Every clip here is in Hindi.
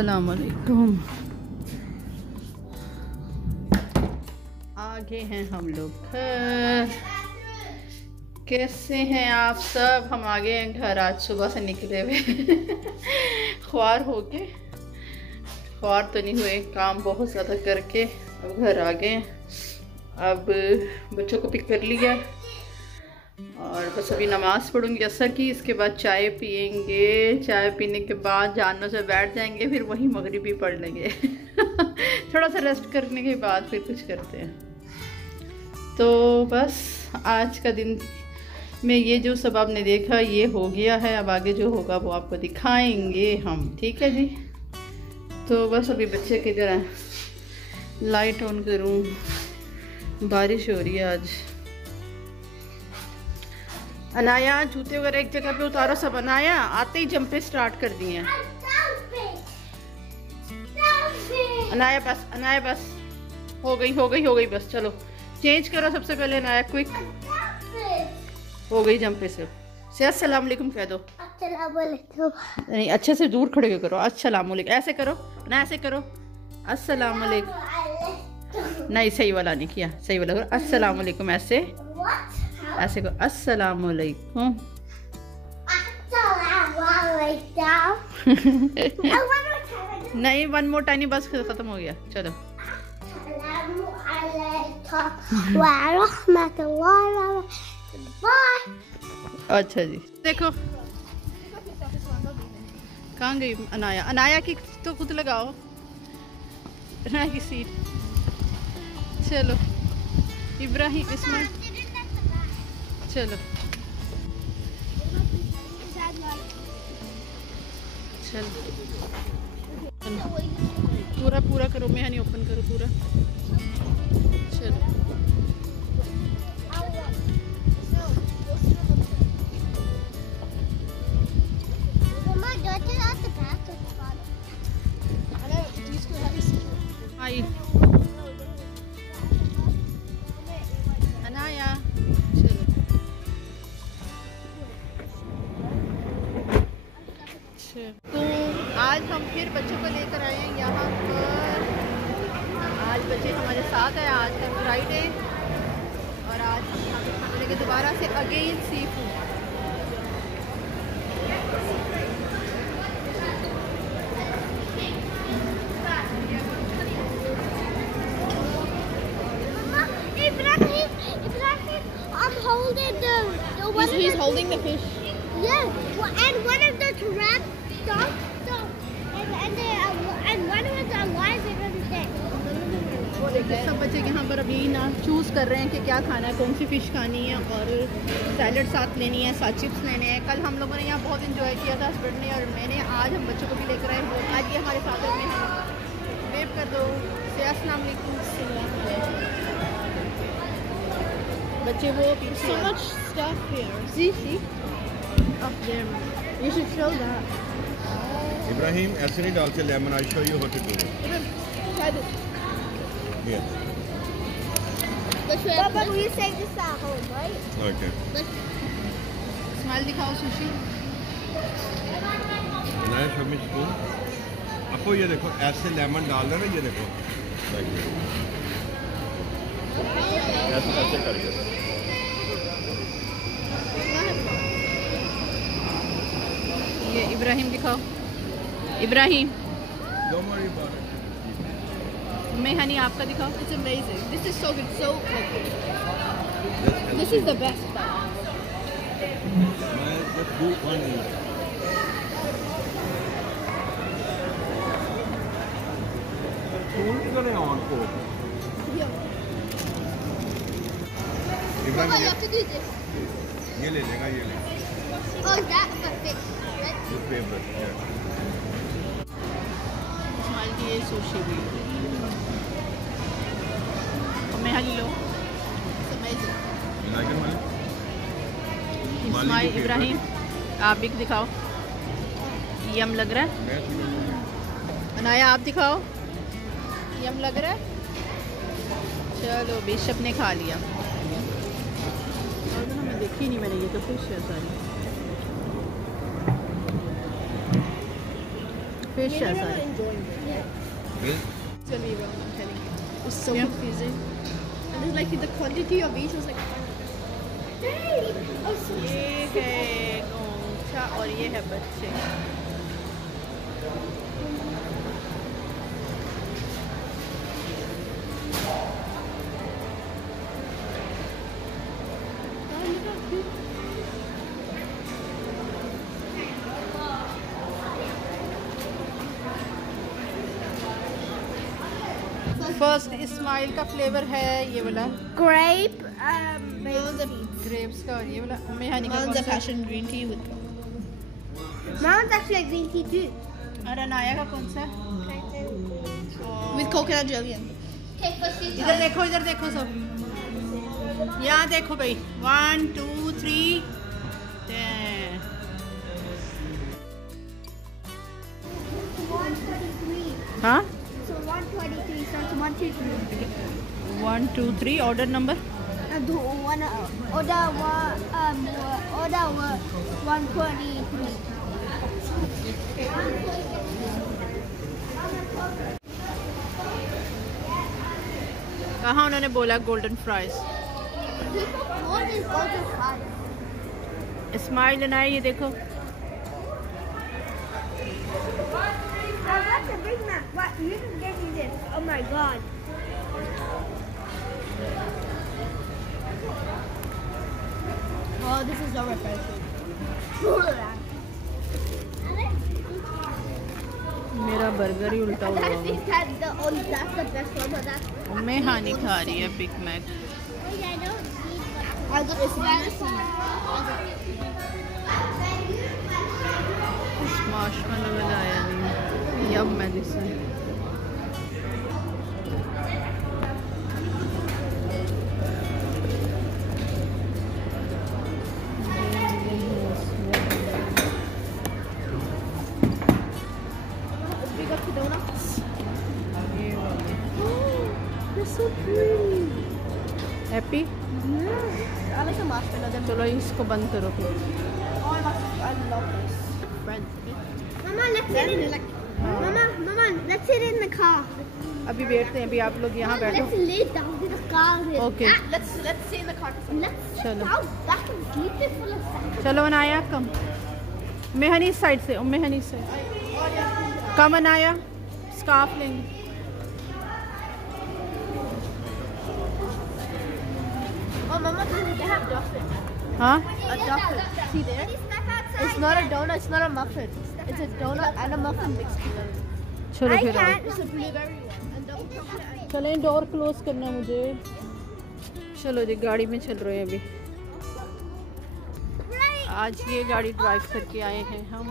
अस्सलाम वालेकुम। आगे हैं हम लोग घर। कैसे हैं आप सब? हम आगे हैं घर। आज सुबह से निकले हुए ख्वार होके, ख्वार तो नहीं हुए, काम बहुत ज़्यादा करके अब घर आ गए। अब बच्चों को पिक कर लिया और बस अभी नमाज़ पढ़ूंगी असर की। इसके बाद चाय पियेंगे, चाय पीने के बाद जानों से बैठ जाएंगे, फिर वहीं मगरिबी पढ़ लेंगे थोड़ा सा रेस्ट करने के बाद फिर कुछ करते हैं। तो बस आज का दिन में ये जो सब आपने देखा ये हो गया है। अब आगे जो होगा वो आपको दिखाएंगे हम, ठीक है जी। तो बस अभी बच्चे किधर हैं? लाइट ऑन करूं, बारिश हो रही है आज। अनाया जूते वगैरह एक जगह पे उतारो सब। अनाया आते ही जंपे स्टार्ट कर दिए हैं। अनाया बस, अनाया बस, हो गई बस। चलो चेंज करो सबसे पहले अनाया, क्विक। हो गई जंपे से अस्सलाम वालेकुम कह दो। अस्सलाम वालेकुम नहीं, अच्छे से दूर खड़े करो। अस्सलाम वालेकुम ऐसे करो ना, ऐसे करो अस्सलाम वालेकुम। नहीं सही वाला नहीं किया, सही वाला करो। अस्सलाम वालेकुम ऐसे, ऐसे करो अस्सलाम वालेकुम। नहीं वन मोर टाइम, बस खत्म हो गया। चलो अच्छा जी। देखो कहाँ गई अनाया? अनाया की तो खुद लगाओ, अनाया की सीट। चलो इब्राहिम इसमें, चलो चलो पूरा पूरा करो, मैं नहीं ओपन करो पूरा। चलो आई अनाया, चलो तो आज हम फिर बच्चों को लेकर आए हैं यहाँ पर। आज बच्चे हमारे साथ हैं। आज है फ्राइडे और आज हम यहाँ पे खाने लगे दोबारा से again seafood. He's holding the fish. Yeah, well, and one of the crab stopped, so and one was alive and everything. सब बच्चे यहाँ पर अभी ना चूज़ कर रहे हैं कि क्या खाना है, कौन सी फ़िश खानी है और सैलड साथ लेनी है, साथ चिप्स लेने हैं। कल हम लोगों ने यहाँ बहुत इंजॉय किया था हस्बैंड ने और मैंने। आज हम बच्चों को भी लेकर आए हैं। आज ये हमारे साथ में वेव कर दो से अस्सलाम वालेकुम। बच्चे वो so much stuff here. See up there. You should show that. Ibrahim, ऐसे नहीं डालते lemon. I show you how to do it. Try this. Yes. Papa, we save this at home, right? Okay. Smile दिखाओ सुशी। नया शमी स्पून आपको ये देखो, ऐसे लेमन डाल रहे ना, ये देखो ऐसे ऐसे करके। ये इब्राहिम दिखाओ, Ibrahim. Don't worry about it. मैं हनी आपका दिखाओ। It's amazing. This is so good, so good. This is the best. मैं just do one each. Spoon किधर है on को? Papa, you have to do this. ये ले लेगा, ये ले। Oh, that's the fish. Your favorite. Yeah. Smile की ये सुशी भी। और मैं हनी लो। It's amazing. You like it, Mali? Smile Ibrahim आप भी दिखाओ। यम लग रहा है। अनाया आप दिखाओ। यम लग रहा है। चलो बिशप ने खा लिया। और तो मैं देखी नहीं, मैंने ये तो फिश है सारी। फिश है Maybe सारी। not enjoying it. Milk. चलिए I'm telling you. It's so Yeah. confusing. And it's like the quantity of each was like. Hey, I'm so ये है गोंचा और ये है बच्चे। फर्स्ट इस्माइल का फ्लेवर है ये वाला grape. ग्रेप्स का, और ये वाला मेहानी का Mine's a कौन सा? passion green tea with. Mine's actually a green tea too. और अनाया का कौन सा? With coconut jelly in. इधर देखो सब, यहाँ देखो भाई, 1 2 3 हाँ, So 123. So it's 123. 1 2 3 order number. Order 123. कहाँ उन्होंने बोला गोल्डन फ्राइज? इस्माइल अनाया ये देखो, You can get me this. Oh my god. Oh, this is so refreshing. मेरा बर्गर ही उल्टा हुआ है। that's the best one. But that's Mehani खा रही है बिग मैक। मार्शमेलो वाला आया नहीं, yum medicine. Happy? I like the marshmallow. चलो इसको बंद करो फिर। Oh, I love this. Mama, let's sit in the Mama, let's sit in the car. अभी बैठते हैं, अभी आप लोग यहाँ बैठो। Let's lay down in the car. Okay. Let's sit in the car. Let's sit चलो। down back and sleep it full of sand. चलो अनाया कम, मेहनी इस साइड से, मेहनी इस साइड कम, अनाया स्कार्फ लेंगे। Oh, Mama, they have dolphin. हाँ, A dolphin. See there? It's not a donut. It's not a muffin. It's a donut and a muffin mixed together. चलो फिर आओ। It's a blueberry one and double chocolate. चलें, डोर क्लोज करना मुझे। चलो जी, गाड़ी में चल रहे हैं अभी। आज ये गाड़ी ड्राइव करके आए हैं हम।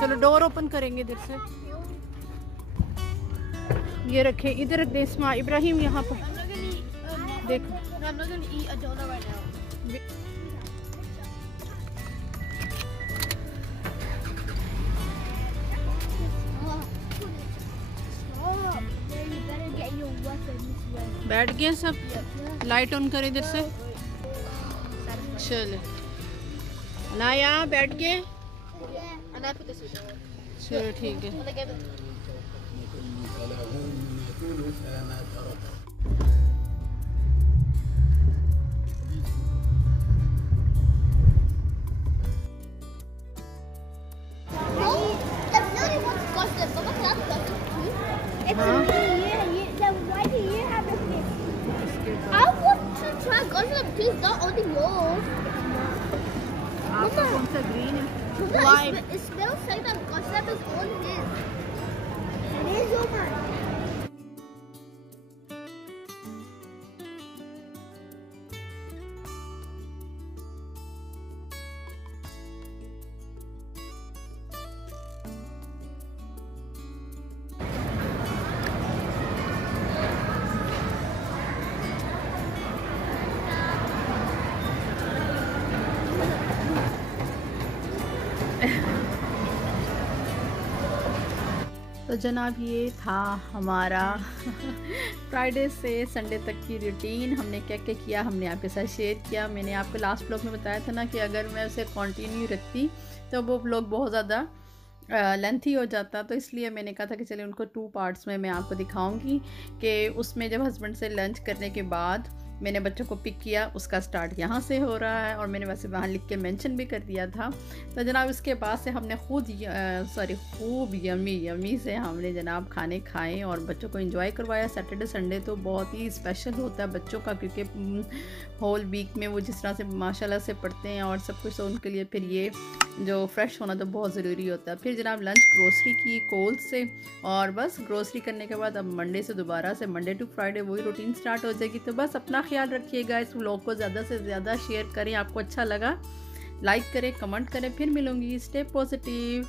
चलो डोर ओपन करेंगे इधर से। ये रखे, इधर रख दे इब्राहिम, यहाँ पर देखो। No, I'm not gonna eat a donut right now. बैठ गए सब, लाइट ऑन कर इधर से। चलो अनाया बैठ गए, And I put this in. चलो ठीक है। Like everything. हाँ, I want to try gossip, please, not only yours. आपका कौन सा ग्रीन है? Why? It smells like that gossip is on his. It is on mine. तो जनाब ये था हमारा फ्राइडे से संडे तक की रूटीन। हमने क्या क्या किया हमने आपके साथ शेयर किया। मैंने आपको लास्ट ब्लॉग में बताया था ना कि अगर मैं उसे कंटिन्यू रखती तो वो ब्लॉग बहुत ज़्यादा लेंथी हो जाता, तो इसलिए मैंने कहा था कि चलिए उनको 2 पार्ट्स में मैं आपको दिखाऊंगी कि उसमें जब हस्बैंड से लंच करने के बाद मैंने बच्चों को पिक किया, उसका स्टार्ट यहाँ से हो रहा है और मैंने वैसे वहाँ लिख के मेंशन भी कर दिया था। तो जनाब इसके बाद से हमने खूब यमी से हमने जनाब खाने खाए और बच्चों को एंजॉय करवाया। सैटरडे संडे तो बहुत ही स्पेशल होता है बच्चों का, क्योंकि होल वीक में वो जिस तरह से माशाल्लाह से पढ़ते हैं और सब कुछ, तो उनके लिए फिर ये जो फ्रेश होना तो बहुत ज़रूरी होता है। फिर जनाब लंच ग्रोसरी की कोल्स से, और बस ग्रोसरी करने के बाद अब मंडे से दोबारा से मंडे टू फ्राइडे वही रूटीन स्टार्ट हो जाएगी। तो बस अपना ख्याल रखिएगा, इस व्लॉग को ज़्यादा से ज़्यादा शेयर करें, आपको अच्छा लगा लाइक करें, कमेंट करें। फिर मिलूँगी, स्टे पॉजिटिव।